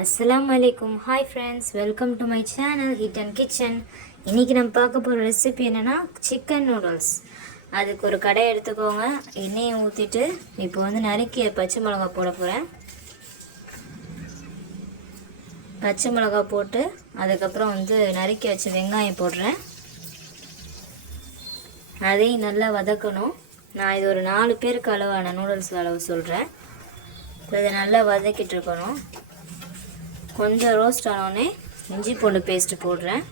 அஸ்ஸலாமு அலைக்கும். Hi friends, welcome to my channel hit and kitchen. இன்றைக்கி நம்ம பார்க்க போகிற ரெசிபி என்னென்னா சிக்கன் நூடுல்ஸ். அதுக்கு ஒரு கடை எடுத்துக்கோங்க, எண்ணெயை ஊற்றிட்டு இப்போ நறுக்கிய பச்சை மிளகா போட போகிறேன். பச்சை மிளகா போட்டு அதுக்கப்புறம் நறுக்கி வச்ச வெங்காயம் போடுறேன். அதையும் நல்லா வதக்கணும். நான் இது ஒரு 4 பேருக்கு அளவான நூடுல்ஸ் அளவு சொல்கிறேன். இதை நல்லா வதக்கிட்டு இருக்கணும். கொஞ்சம் ரோஸ்ட் ஆனோடனே இஞ்சி பூண்டு பேஸ்ட்டு போடுறேன்.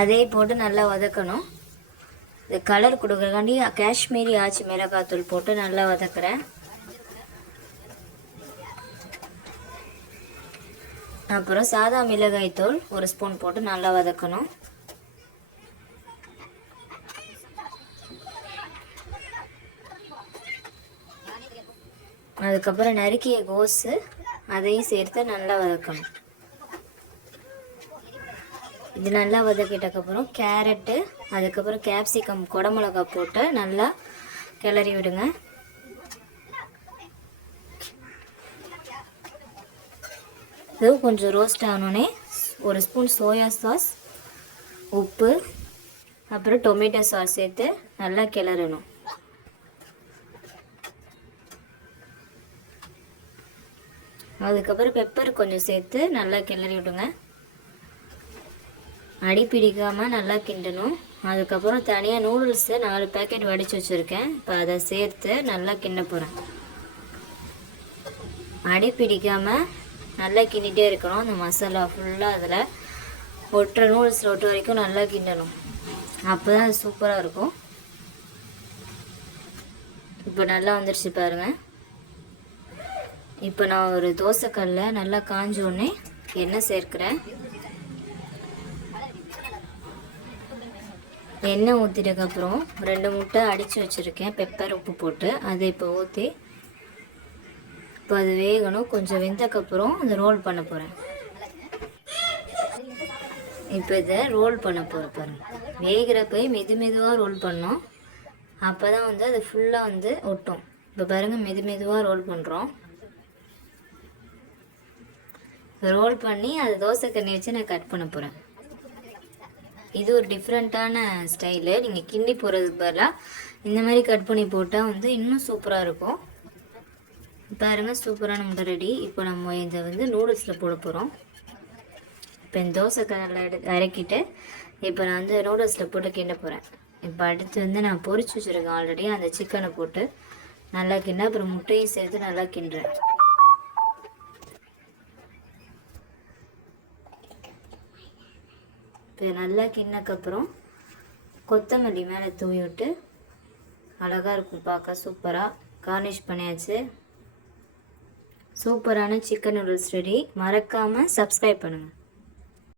அதே போட்டு நல்லா வதக்கணும். இது கலர் கொடுக்குறக்காண்டி காஷ்மீரி ஆச்சி மிளகாத்தூள் போட்டு நல்லா வதக்குறேன். அப்புறம் சாதா மிளகாய் தூள் 1 ஸ்பூன் போட்டு நல்லா வதக்கணும். அதுக்கப்புறம் நறுக்கிய கோஸு அதையும் சேர்த்து நல்லா வதக்கணும். இது நல்லா வதக்கிட்டக்கப்புறம் கேரட்டு, அதுக்கப்புறம் கேப்சிகம், குடமிளகா போட்டு நல்லா கிளறி விடுங்க. இது கொஞ்சம் ரோஸ்ட் ஆனோடனே 1 ஸ்பூன் சோயா சாஸ், உப்பு, அப்புறம் டொமேட்டோ சாஸ் சேர்த்து நல்லா கிளறணும். அதுக்கப்புறம் பெப்பர் கொஞ்சம் சேர்த்து நல்லா கிளறி விடுங்க. அடி பிடிக்காமல் நல்லா கிண்டணும். அதுக்கப்புறம் தனியாக நூடுல்ஸு 4 பேக்கெட் வடித்து வச்சுருக்கேன். இப்போ அதை சேர்த்து நல்லா கிண்ட போகிறேன். அடி பிடிக்காமல் நல்லா கிண்டிகிட்டே இருக்கணும். அந்த மசாலா ஃபுல்லாக அதில் ஒட்டுற நூடுல்ஸில் ஒட்டு வரைக்கும் நல்லா கிண்டணும். அப்போ தான் அது சூப்பராக இருக்கும். இப்போ நல்லா வந்துடுச்சு பாருங்கள். இப்போ நான் ஒரு தோசைக்கல்ல நல்லா காஞ்சோடனே எண்ணெய் சேர்க்கிறேன். எண்ணெய் ஊற்றிட்டதுக்கப்புறம் 2 முட்டை அடித்து வச்சுருக்கேன் பெப்பர் உப்பு போட்டு. அதை இப்போ ஊற்றி இப்போ அது வேகணும். கொஞ்சம் வெந்தக்கப்புறம் அதை ரோல் பண்ண போகிறேன். இப்போ இதை ரோல் பண்ண போகிறேன் பாருங்கள். வேகிறப்ப மெதுவாக ரோல் பண்ணோம். அப்போ தான் அது ஃபுல்லாக ஒட்டும். இப்போ பாருங்கள், மெதுவாக ரோல் பண்ணுறோம். ரோல் பண்ணி அது தோசை கண்ணி வச்சு நான் கட் பண்ண போகிறேன். இது ஒரு டிஃப்ரெண்ட்டான ஸ்டைலு. நீங்கள் கிண்டி போகிறதுக்கு பதிலாக இந்த மாதிரி கட் பண்ணி போட்டால் இன்னும் சூப்பராக இருக்கும். பாருங்கள், சூப்பரான முட்டை ரெடி. இப்போ நம்ம இதை நூடுல்ஸில் போட போகிறோம். இப்போ இந்த தோசை கல்லில் இறக்கிட்டு இப்போ நான் நூடுல்ஸில் போட்டு கிண்ட போகிறேன். இப்போ அடுத்து நான் பொரிச்சு வச்சுருக்கேன் ஆல்ரெடி. அந்த சிக்கனை போட்டு நல்லா கிண்ட, அப்புறம் முட்டையும் சேர்த்து நல்லா கிண்டுறேன். இப்போ நல்லா கிண்ணக்கப்புறம் கொத்தமல்லி மேலே தூவி விட்டு அழகாக இருக்கும் பார்க்க. சூப்பராக கார்னிஷ் பண்ணியாச்சு. சூப்பரான சிக்கன் நூடுல்ஸ் ரெடி. மறக்காமல் சப்ஸ்கிரைப் பண்ணுங்கள்.